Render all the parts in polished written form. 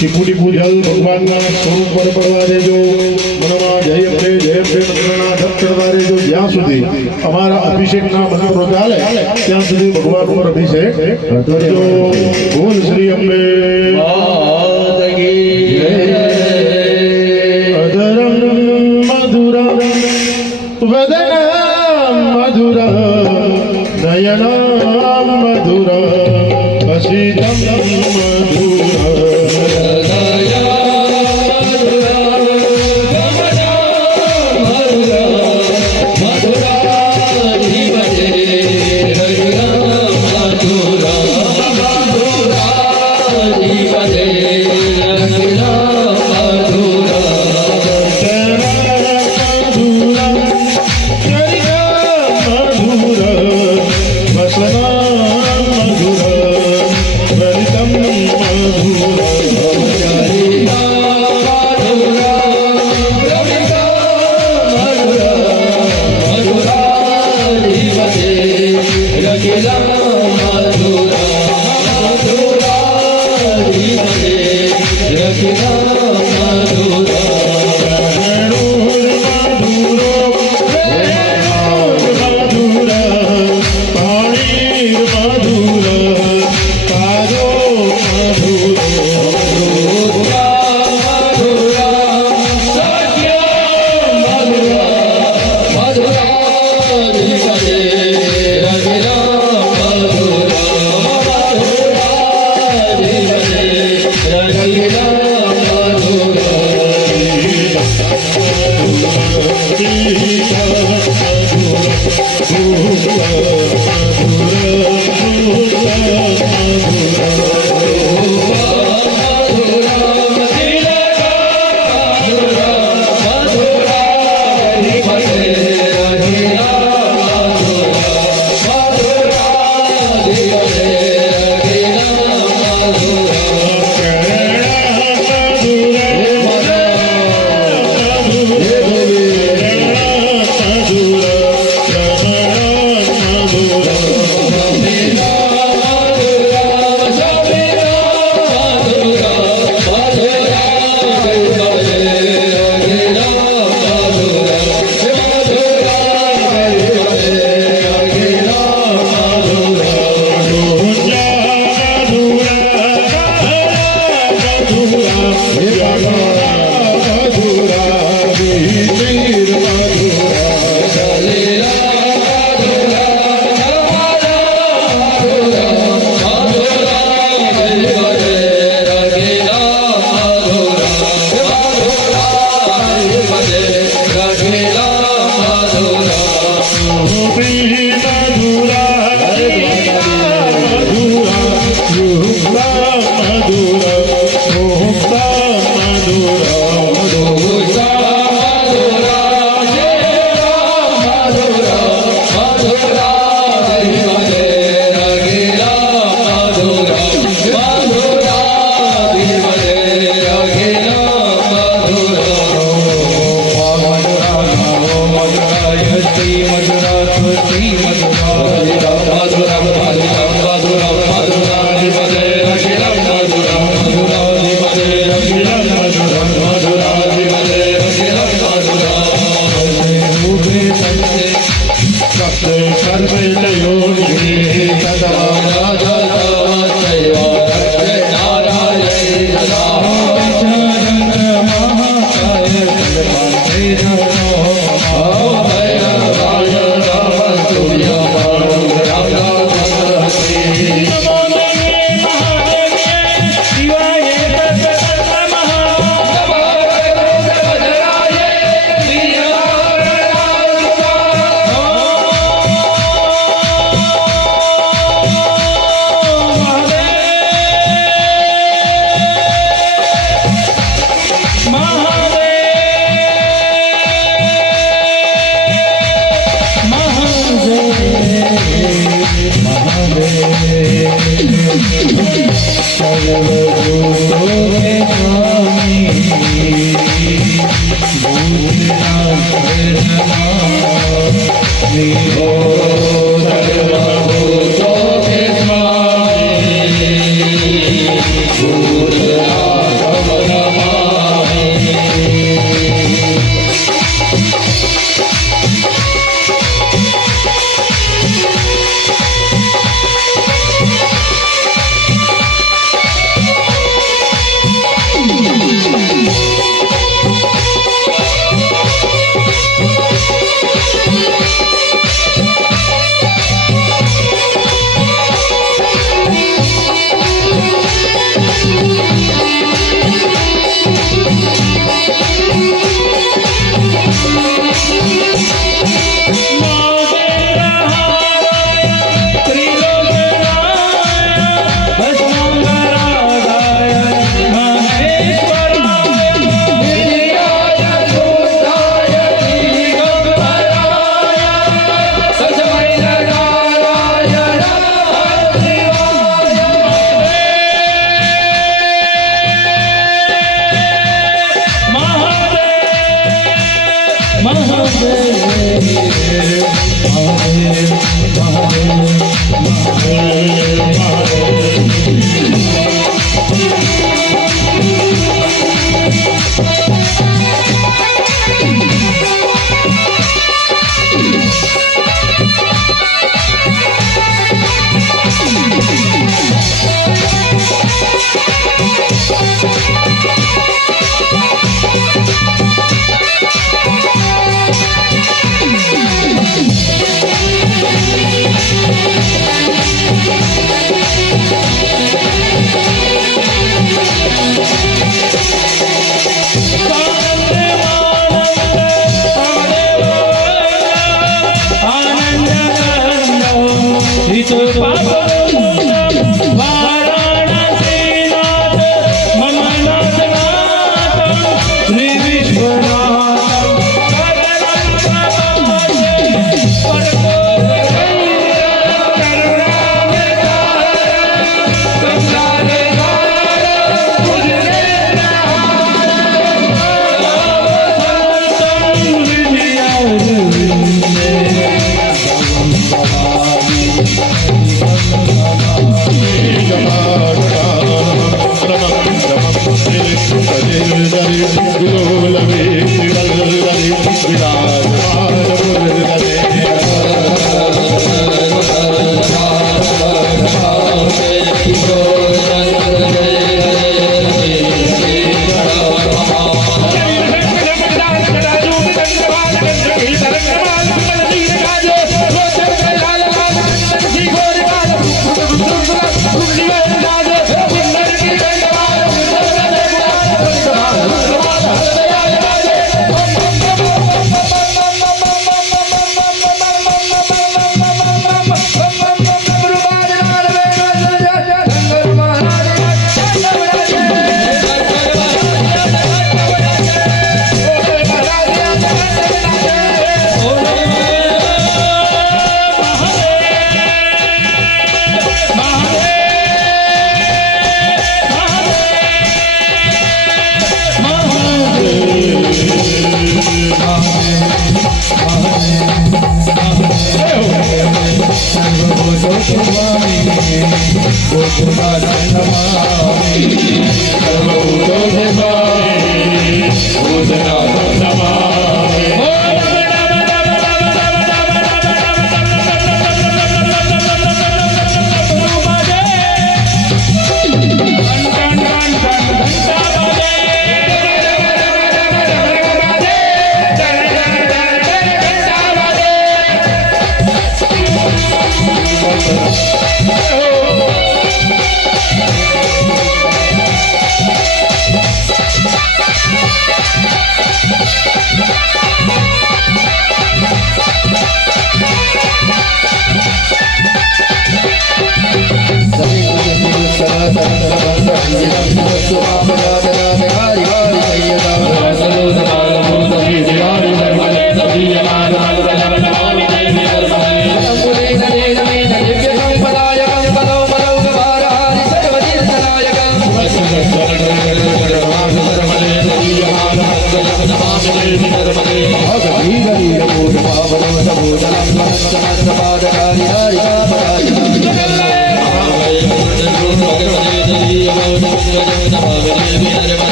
ટીપુ ટીપુ જલ ભગવાનના સ્વરૂપ પર પડવા દેજો. મનમાં જય અંબે મંત્રના જપ ચડવા દેજો. જ્યાં સુધી અમારા અભિષેકના મંત્રો ચાલે ત્યાં સુધી ભગવાન ઉપર અભિષેક કરજો. બોલ શ્રી અંબે અધરમ મધુરમ વદનમ મધુરમ નયનમ મધુરમ વસિતમ મધુરમ. ભૂત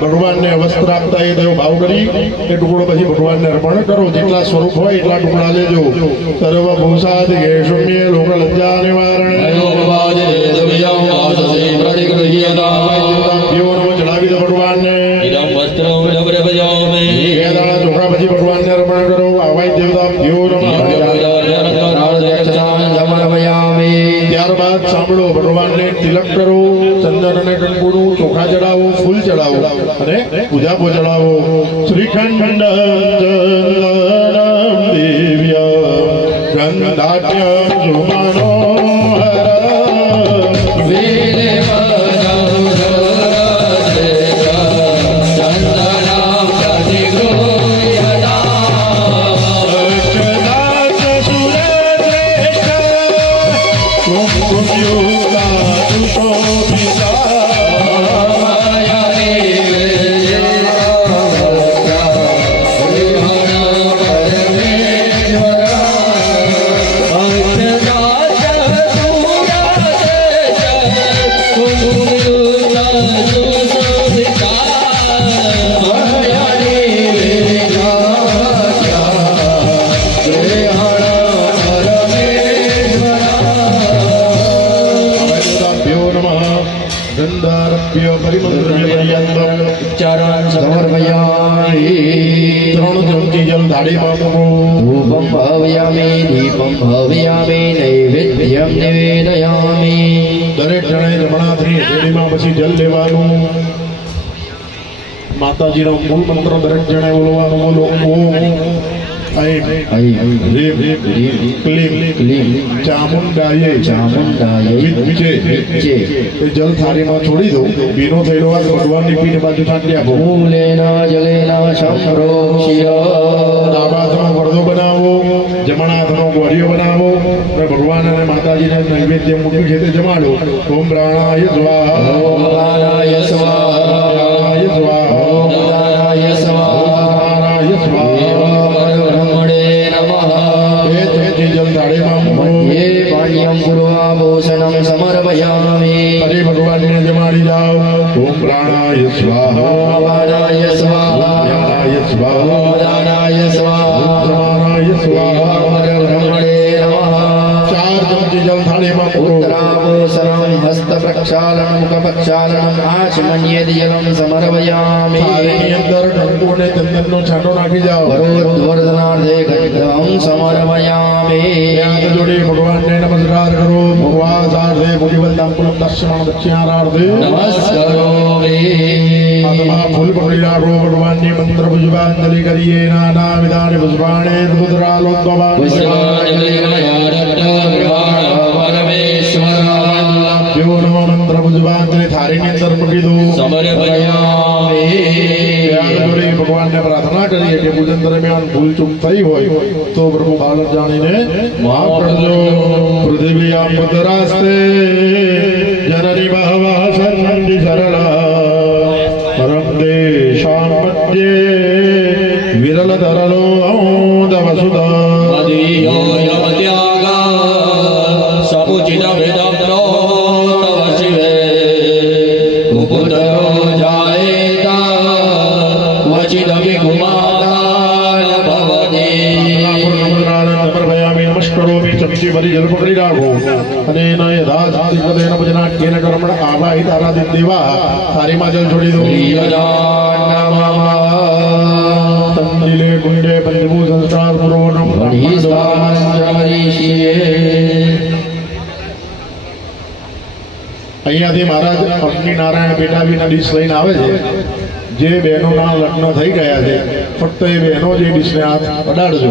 ભગવાનને વસ્ત્ર આપતા એ દેવ ભાવ કરી એ ટુકડો પછી ભગવાનને અર્પણ કરો જેટલા સ્વરૂપ હોય એટલા ટુકડા લેજો સર્વ ભૂષાદ ગેશુમ્ય લોક લજ્જા નિવારણ ચડાવી દો ભગવાનને ચોખા પછી ભગવાનને અર્પણ કરો આવાય દેવતા ત્યારબાદ સાંભળો ભગવાનને તિલક કરો ચંદન અને કંકુનું ચોખા ચડાવો ફૂલ ચડાવો અને પૂજા ચડાવો શ્રીખંડ દિવ્ય ગંધાટ્ય સુમનો धूपं भावयामि दीपं भावयामि नैवेद्यं निवेदयामि દરેક જણે રમણાથી રેડીમાં પછી જલ લેવાનું માતાજીનો મૂળ મંત્ર દરેક જણે બોલવાનો બોલો ઓમ ऐं ह्रीं क्लीं चामुंडायै विचे એ જલ થાળીમાં છોડી દો ભીનો થયેલો હાથ ભગવાનની પીઠ બાજુ છાંટી આપો મૂલેન જલેન સંપ્રોક્ષ્ય ડાબા હાથનો વરદો બનાવો જમણા હાથનો ગોળીઓ બનાવો અને ભગવાન અને માતાજીને નૈવેદ્ય મૂક્યું છે તે જમાડો ઓમ પ્રાણાય સ્વાહા ઓમ પ્રાણાય સ્વાહા પ્રાણાય સ્વાહા ઓમ પ્રાણાય સ્વાહા પ્રાણાય સ્વાહા जल थाड़ीમાં ये पाण्यं पूर्वाभूषणं समर्पयामि हरे भगवान ने जमाड़ी जाओ ओम प्राणाय स्वाहा प्राणाय स्वाहा प्राणाय स्वाहा प्राणाय स्वाहा प्राणाय स्वाहा ब्रह्मणे नमः चार चमची जल थाळीમાં उत्तराभूषणं हस्तप्रक्षालनं मुखप्रक्षालनं आचमन्येद जलं समर्पयामि થાળીની અંદર કંકુ અને ચંદનનો છાંટો નાખી જાઓ वरोद्वर्धनार्थे गन्धं समर्पयामि हाथ जोड़ी भगवान ने नमस्कार करो भगवान सार्धे मुनिवंदनाकुलं दर्शनं दक्षिणारार्धे नमस्करोमि हाथમાં ફૂલ પકડી રાખો ભગવાનની મંત્ર પુષ્પાંજલિ કરીએ નાના વિધાને પુષ્પાણે રુદ્રાલોદ્ભવા પરમેશ્વર મંત્ર પુષ્પાંજલિ થાળીની અંદર મૂકી દો ભગવાનને પ્રાર્થના કરીએ કે પૂજન દરમિયાન ભૂલ ચૂક થઈ હોય તો પ્રભુ બાળક જાણીને માફ કરજો પૃથ્વીયામ પુત્રાસ્તે જનની બહવઃ સંતિ સરળા પરમ દેશામ મધ્યે વિરલ તરલો દવસુદા મદીયો યમ ત્યાગા સપુચિત વેદમ્નો તવ શિવે કુપુત્રો જાયેતા વચિદમિ કુમાર ભવતિ સમર્પયામિ નમસ્કરોમિ ચમચી ભરી જલ પકડી રાખો અને એના યથાસ્થિતેન ભજનાટ્યેન કર્મણ આવાહિત આરાધિત દેવા થાળીમાં જલ છોડી દો તંદિલે કુંડે પંચભૂ સંસ્કાર પૂર્વકમ અહીંયાથી મહારાજ અગ્નિનારાયણ પેટાવીના ડીશ લઈને આવે છે જે બહેનોના લગ્ન થઈ ગયા છે ફક્ત એ બહેનો જે ડીશને હાથ અડાડજો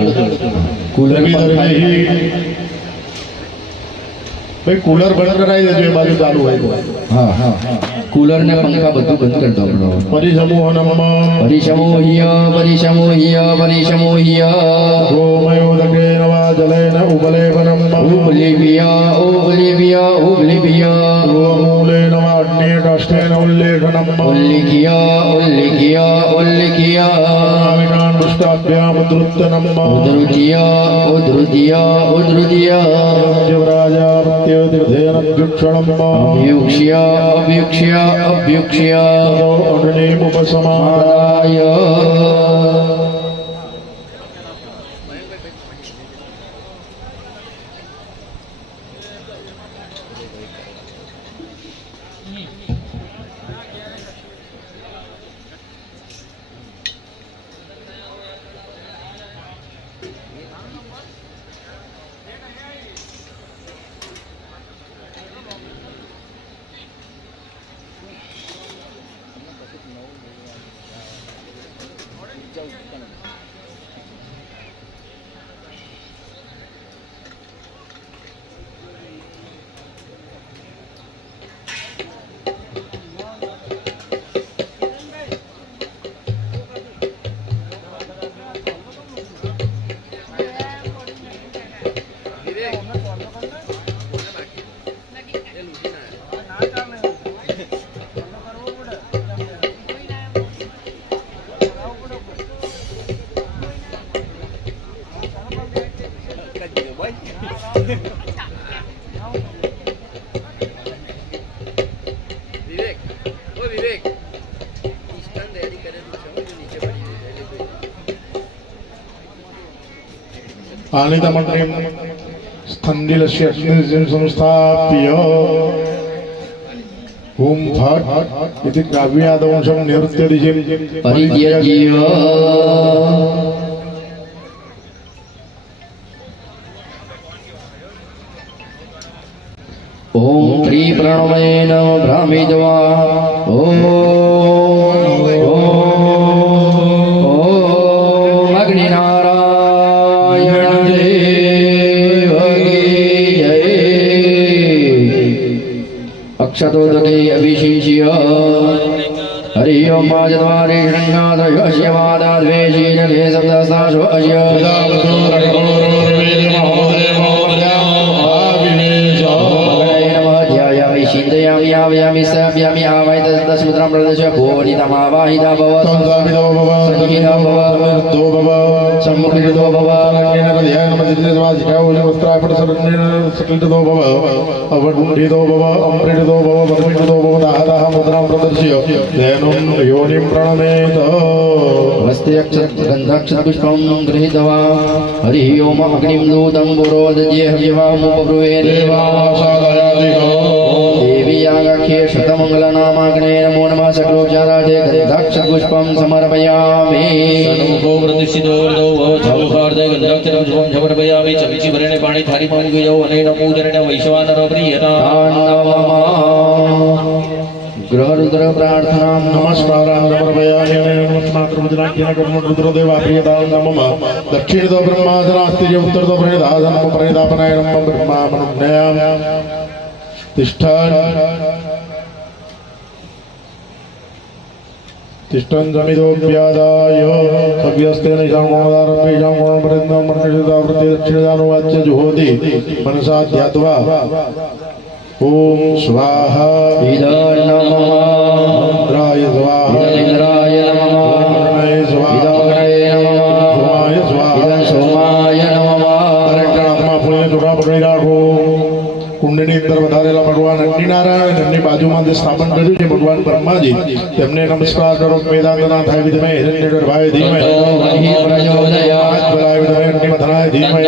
ભાઈ કુલર બંધ કરાવી દેજો એ બાજુ ચાલુ હોય હા કુલર ને પંખા બધું બંધ કરી દો પરિસમૂહ પરિસમોહ્ય ગોમયોદકે નવા જલેન ઉપલેપનમ ઉબલિભ્ય ગોમૂલે નવા અગ્નિ કાષ્ઠેન ઉલ્લેખનમ ઉલ્લિખ્ય ઉદરાભ્યામ પૃષ્ઠાભ્યામ ઉદ્રુત્તનમ ઉદ્રુજ્ય ઉદ્રુજ્ય ઉદ્રુજ્ય દેવરાજાપત્યતીર્થેનભ્યુક્ષણમ અભ્યુક્ષ્ય અભ્યુક્ષ્ય અભ્યુક્ષ્ય અગ્નિમુપસમાદાય आनितमग्निं स्थन्दिलस्य अग्निं संस्थाप्य ओम भट इति काव्यादंशं निवृत्य दिशं परित्यज्य ओम श्री प्रणवये नमः भ्रामिद्वा ओम अग्निनारायण अक्षतोदके अभिषेच्य हरि ओम माजद्वारे शृङ्गादयस्य मादाद्वेषी जले सप्तसाशो अस्य ध्यायामि चिन्तयामि आवायामि स्थापयामि आवाहितस्मुद्रां प्रदर्श्य भूरितमावाहिता भव संसापितो भव संहितो भव तो भव सम्मुखितो भव सकलितो भव अवगुण्ठितो भव अमृतो भव वर्मितो भव दाहदाह मुद्रां प्रदर्श्य धेनुं योनिं प्रणमेत हस्तेऽक्षतगन्धाक्षतपुष्पं गृहीत्वा हरिः ओम अग्निं दूतं पुरोदये हव्यवामुपब्रुवे देवी यागाख्ये शतमङ्गलनामाग्ने नमो नमः सकलोपचारार्थे गन्धाक्षतपुष्पं समर्पयामि सन्मुखो प्रतिष्ठितो वरदो भवच्छामुखार्थे गन्धाक्षतपुष्पं समर्पयामि चमिचिभरणे पाणिधारी पाणिगुयौ अनेन पूजनेन वैश्वानरो प्रीयता गृहरुद्र प्रार्थनां नमस्कारां समर्पयामि नमस्मात्रमुद्राख्येन कर्मरुद्रदेवा प्रियतां नमः दक्षिणतो ब्रह्मासनास्ति च उत्तरतो प्रणिधासनं प्रणिधापनायनं ब्रह्मामनुज्ञयां तिष्ठन् समितोऽप्यादाय सव्यस्तेन ईशां गुणोदारं ईशां गुणोपरिन्दं मनसितावृत्ति दक्षिणदानुवाच्य जुहोति मनसा ध्यात्वा ओम स्वाहा इदं नमः इंद्राय स्वाहा इंद्राय नमः अग्नये स्वाहा अग्नये नमः सोमाय स्वाहा इदं सोमाय नमः આત્મા ફૂલને ચોરા પકડી રાખો કુંડની અંદર વધારેલા ભગવાન અગ્નિનારાયણ એમની બાજુમાં જે સ્થાપન કર્યું છે ભગવાન બ્રહ્માજી તેમને નમસ્કાર કરો વેદાંતના થાય વિધમે હિરણ્યગર્ભાય ધીમહિ प्रचोदयात् વિધમે અગ્નિમથનાય ધીમહિ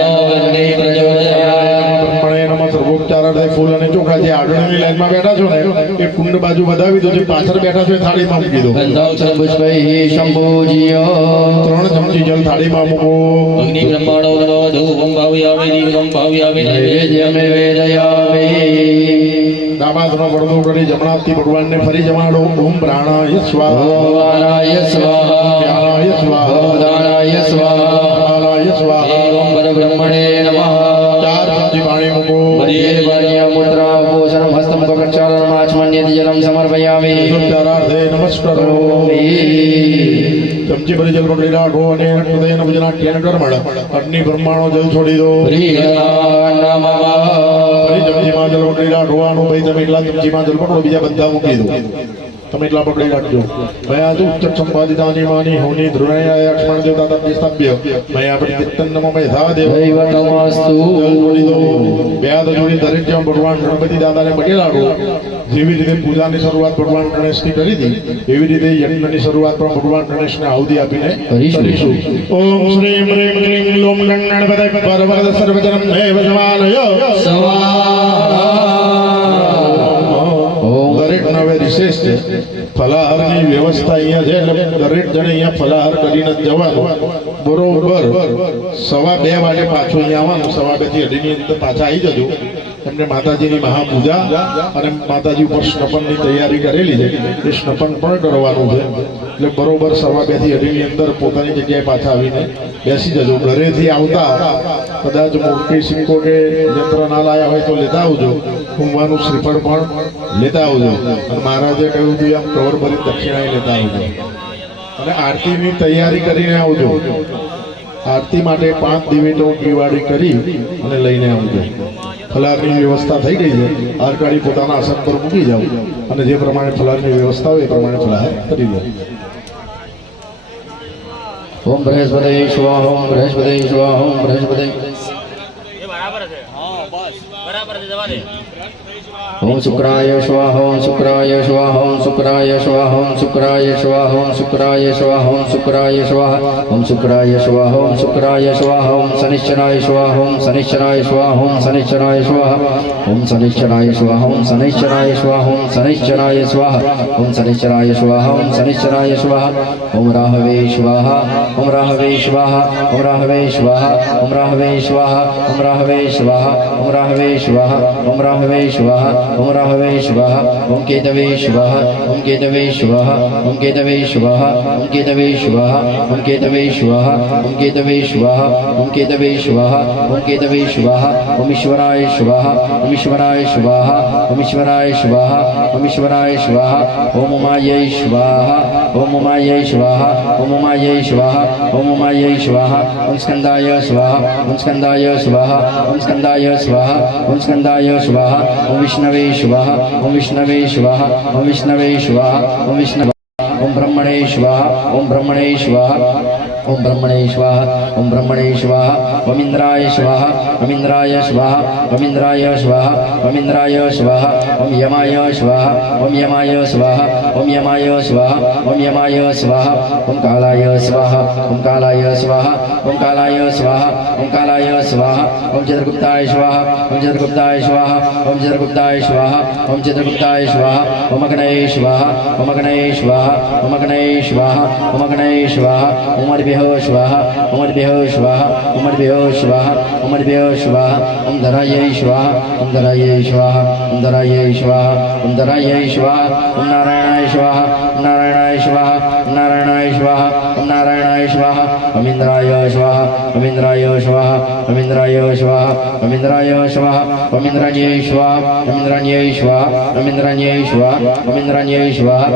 બ્રહ્મણે નમઃ સર્વોપચારાર્થે ફૂલ અને ચોખા જે આગળની લાઈનમાં બેઠા છો ને એ કુંડ બાજુ વધાવી દો જે પાછળ બેઠા છો એ થાળીમાં મૂકી દો गन्धाक्षरपुष्पैः सम्पूज्य 3 ચમચી જલ થાળીમાં મૂકો अग्नि ब्रह्माणो नमो धूपं भावयामि दीपं भावयामि नैवेद्यं निवेदयामि ડાબા હાથનો પડદો કરી જમણા હાથથી ભગવાનને ફરી જમાડો ઓમ પ્રાણાય સ્વાહા भगवानाय स्वाहा જ્ઞાનાય સ્વાહા भवदानाय स्वाहा પ્રાણાય સ્વાહા एवं परब्रह्मणे नमः 4 ચમચી પાણી મૂકો मुद्रा पोषणं हस्तं प्रक्षालनम् आचमन्यति जलं समर्पयामि સર્વોપચારાર્થે નમસ્કારો करोमि ચમચી ભરી જલ પકડી રાખો અને હૃદયના ભુજનાટ્યન કર્મણ અગ્નિ બ્રહ્માણો જલ છોડી દો प्रियं नमः ફરી ચમચીમાં જલ પકડી રાખવાનું ભાઈ તમે એટલા ચમચીમાં જલ પકડો બીજા બધા મૂકી દો તમે એટલા પકડી રાખજો મયા તો ઉચ્ચ સંપાદિતાની માની હોની ધ્રુવણ્યાય લક્ષ્મણ દેવતા તત્વ સ્થાપ્ય મયા પ્રતિત્તન્નમ મેધા દેવ દૈવતમસ્તુ જોડી દો બે હાથ જોડી દરેક જણ ભગવાન ગણપતિ દાદાને પગે લાગો જેવી રીતે પૂજાની શરૂઆત ભગવાન ગણેશની કરી હતી એવી રીતે યજ્ઞની શરૂઆત પણ ભગવાન ગણેશને આહુતિ આપીને કરીશું ઓમ શ્રીમ હ્રીમ ક્લીમ લોમ ગણપતય પરવદ સર્વજનમ દેવ જમાનય દરેક નવે વિશેષ છે ફલાહારની વ્યવસ્થા અહીંયા છે એટલે દરેક જણે અહીંયા ફલાહાર કરીને જ જવાનું બરોબર 2:15 વાગે પાછું અહીંયા આવવાનું 2:30 થી 2:30 ની અંદર પાછા આવી જજો એમને માતાજીની મહાપૂજા અને માતાજી ઉપર સ્નપનની તૈયારી કરેલી છે એ સ્નપન પણ કરવાનું છે એટલે બરોબર 2:15 થી 2:30 ની અંદર પોતાની જગ્યાએ પાછા આવીને બેસી જજો ઘરેથી આવતા કદાચ મોટી સિક્કો કે યંત્ર ના લાયા હોય તો લેતા આવજો ઊંઘવાનું શ્રીફળ પણ લેતા આવજો અને મહારાજે કહ્યું હતું આમ કવર ભરી દક્ષિણાએ લેતા આવજો અને આરતીની તૈયારી કરીને આવજો આરતી માટે 5 દિવેટો દિવાળી કરી અને લઈને આવજો ફલારની વ્યવસ્થા થઈ ગઈ છે આરકાડી પોતાના આસન પર મૂકી જાવ અને જે પ્રમાણે ફલારની વ્યવસ્થા હોય એ પ્રમાણે ફલાહાર કરી લો ઓમ બૃહસ્પતિ સ્વાહા ઓમ બૃહસ્પતિ સ્વાહા ઓમ બૃહસ્પતિ ओम शुक्राय स्वाहा ओम शुक्राय स्वाहा ओम शुक्राय स्वाहा ओम शुक्राय स्वाहा ओम शुक्राय स्वाहा ओम शुक्राय स्वाहा ओम शुक्राय स्वाहा ओम शुक्राय स्वाहा ओम शनिश्चराय स्वाहा ओम शनिश्चराय स्वाहा ओम शनिश्चराय स्वाहा ओम शनिश्चराय स्वाहा ओम शनिश्चराय स्वाहा ओम शनिश्चराय स्वाहा ओम शनिश्चराय स्वाहा ओम शनिश्चराय स्वाहा ओम राहवे स्वाहा ओम राहवे स्वाहा ओम राहवे स्वाहा ओम राहवे स्वाहा ओम राहवे स्वाहा ओम राहवे स्वाहा ओम राहवे स्वाहा ओम राहवे स्वाहा ओम केतवे स्वाहा ओम केतवे स्वाहा ओम केतवे स्वाहा ओम केतवे स्वाहा ओम केतवे स्वाहा ओम केतवे स्वाहा ओम केतवे स्वाहा ओम केतवे स्वाहा ओम ईश्वराय स्वाहा ओम ईश्वराय स्वाहा ओम ईश्वराय स्वाहा ओम ईश्वराय स्वाहा ओम उमायै स्वाहा ओम उमायै स्वाहा ओम उमायै स्वाहा ओम उमायै स्वाहा ओम स्कंदाय स्वाहा ओम स्कंदाय स्वाहा ओम स्कंदाय स्वाहा ओम स्कंदाय स्वाहा ओम विष्णवे स्वाहा ओम विष्णवे स्वाहा ओम विष्णवे स्वाहा ओम विष्णवे ओम ब्रह्मणे स्वाहा ओम ब्रह्मणे स्वाहा ओम ब्रह्मणे स्वाहा ओम ब्रह्मणे स्वाहा ओम इंद्राय स्वाहा ओम इंद्राय स्वाहा ओम इंद्राय स्वाहा ओम इंद्राय स्वाहा ओम यमाय स्वाहा ओम यमाय स्वाहा ओम यमाय स्वाहा ओम यमाय स्वाहा ओम कालाय स्वाहा ओम कालाय स्वाहा ओम कालाय स्वाहा ओम कालाय स्वाहा ओम चित्रगुप्ताय स्वाहा ओम चित्रगुप्ताय स्वाहा ओम चित्रगुप्ताय स्वाहा ओम चित्रगुप्ताय स्वाहा ओम अग्नये स्वाहा ओम अग्नये स्वाहा ओम अग्नये स्वाहा ओम अग्नये स्वाहा ओम अर्भ्यो स्वाहा ओम अर्भ्यो स्वाहा ओम अर्भ्यो स्वाहा ओम अर्भ्यो स्वाहा ओम धरायै स्वाहा ओम धरायै स्वाहा ओम धरायै स्वाहा ओम धरायै स्वाहा ओम नारायणाय स्वाहा ओम नारायणाय स्वाहा ओम नारायणाय स्वाहा ओम नारायणाय स्वाहा ओम इंद्राय स्वाहा ओम इंद्राय स्वाहा ओम इंद्राय स्वाहा ओम इंद्राय स्वाहा ओम इंद्राण्यै स्वाहा ओम इंद्राण्यै स्वाहा ओम इंद्राण्यै स्वाहा ओम इंद्राण्यै स्वाहा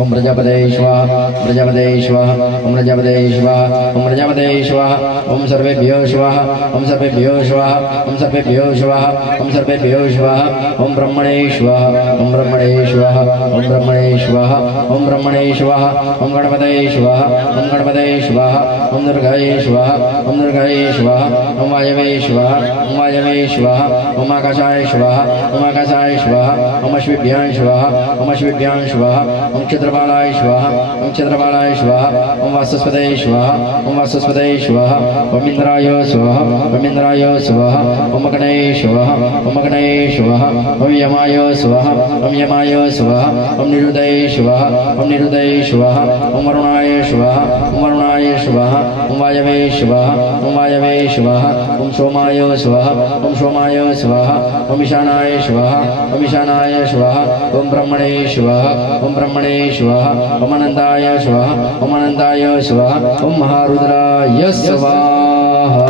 ओम प्रजापते स्वाहा प्रजापते स्वाहा ओम प्रजापते स्वाहा ओम प्रजापते स्वाहा ओम सर्वेभ्यो स्वाहा ओम सर्वेभ्यो स्वाहा ओम सर्वेभ्यो स्वाहा ओम सर्वेभ्यो स्वाहा ओम ब्रह्मणे स्वाहा ओम ब्रह्मणे स्वाहा ओम ब्रह्मणे स्वाहा ओम ब्रह्मणे स्वाहा ओम गणपते स्वाहा ओम गणपते स्वाहा ओम दुर्गायै स्वाहा ओम दुर्गायै स्वाहा ओम वायवे स्वाहा ओम वायवे स्वाहा ओम आकाशाय स्वाहा ओम आकाशाय स्वाहा ओम अश्विभ्यां स्वाहा ओम अश्विभ्यां स्वाहा ओम चित्रपालाय स्वाहा ओम चित्रपालाय स्वाहा ओम वासस्पते स्वाहा ओम वासस्पते स्वाहा ओम इंद्राय स्वाहा ओम इंद्राय स्वाहा ओम अग्नये स्वाहा ओम अग्नये स्वाहा ओम यमाय स्वाहा ओम यमाय स्वाहा ओम निरुदये स्वाहा ओम निरुदये स्वाहा ओम वरुणाय स्वाहा ओम वरुणाय स्वाहा ओम वायवे स्वाहा ओम वायवे स्वाहा ओम सोमाय स्वाहा ओम सोमाय स्वाहा ओम ईशानाय स्वाहा ओम ईशानाय स्वाहा ओम ब्रह्मणे स्वाहा ओम ब्रह्मणे स्वाहा ओम अनंताय स्वाहा ओम अनंताय स्वाहा ओम महारुद्राय स्वाहा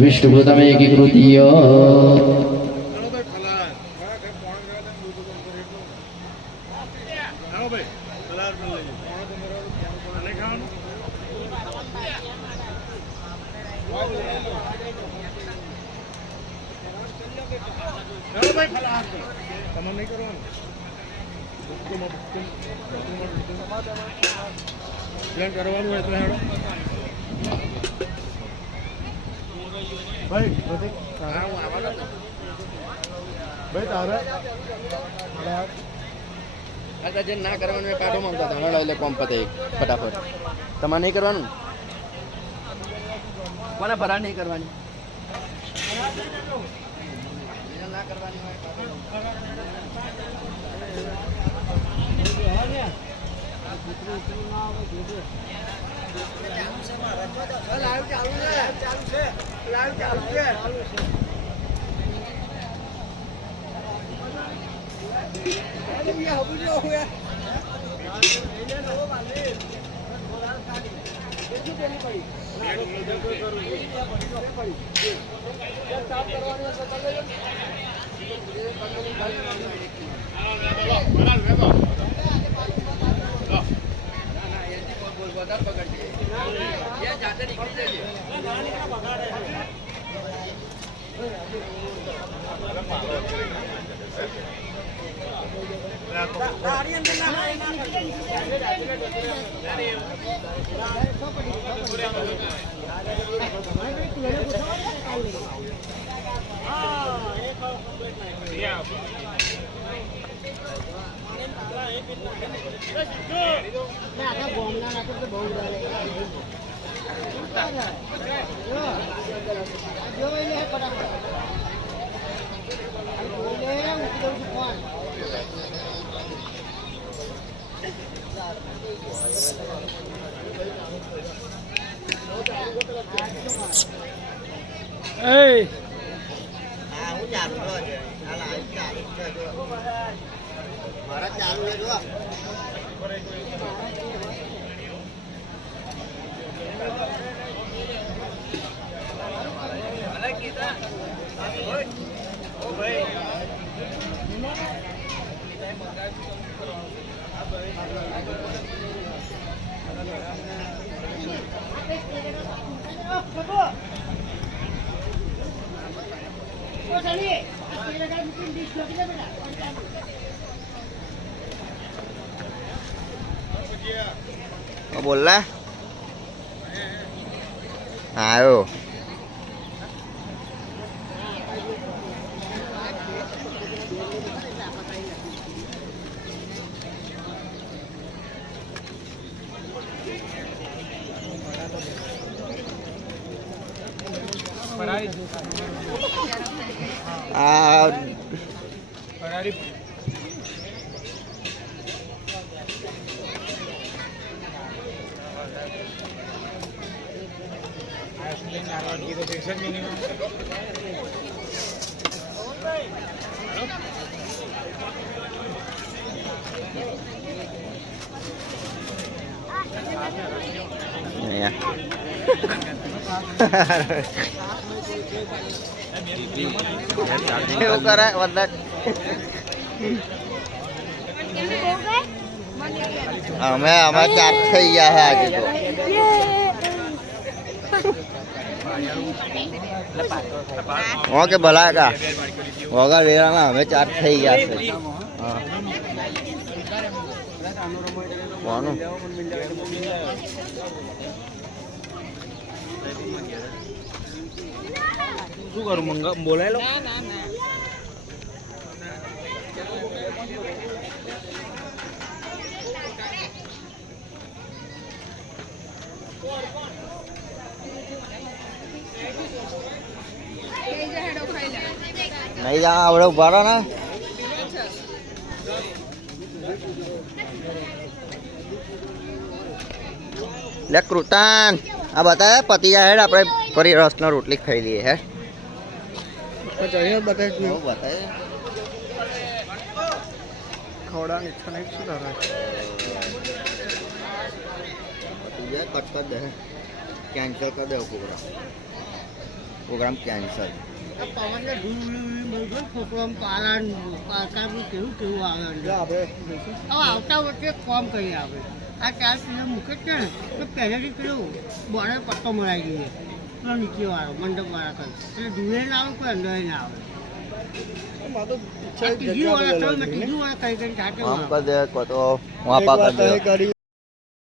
विष्णुभूतमेकीकृत्य ધ્યાન કરવાનું હોય તો હેડો ભાઈ ભાઈ તારે જે ના કરવાનું એ કાઢો માંગતા હતા હમણાં એટલે કોમ પતે ફટાફટ તમારે નહીં કરવાનું કોને ફરાર નહીં કરવાની ના કરવાની હોય बोल रहा आयो એવું કરે બધા અમે ચાર થઈ ગયા છે આજે તો ઓકે ભલા કા વગર વેરાના અમે ચાર થઈ ગયા છે હા કોનું શું કરું મંગા બોલાય લો નહીં જા આવડે ઉભા રહો ને લે કૃતાન આ બતાવે પતિ જાય હેડ આપણે ફરી રસનો રોટલી ખાઈ લઈએ હે બતાવે ખવડાવવાની ઈચ્છા નહીં શું કરે કટ કર દે કેન્સલ કરી દે પ્રોગ્રામ કેન્સલ કેવું કેવું આવે આવતા વખતે કોમ કરીએ આપણે આ 4 કિલો મૂકે છે ને તો પહેલેથી પેલું બોર્ડર પટ્ટો મરાઈ ગયો પેલો નીચે વાળો મંડપ વાળા કરે એટલે દૂરે ના આવે કોઈ અંદર ના આવે આમ કરી દે તો વहाँ पा कर दे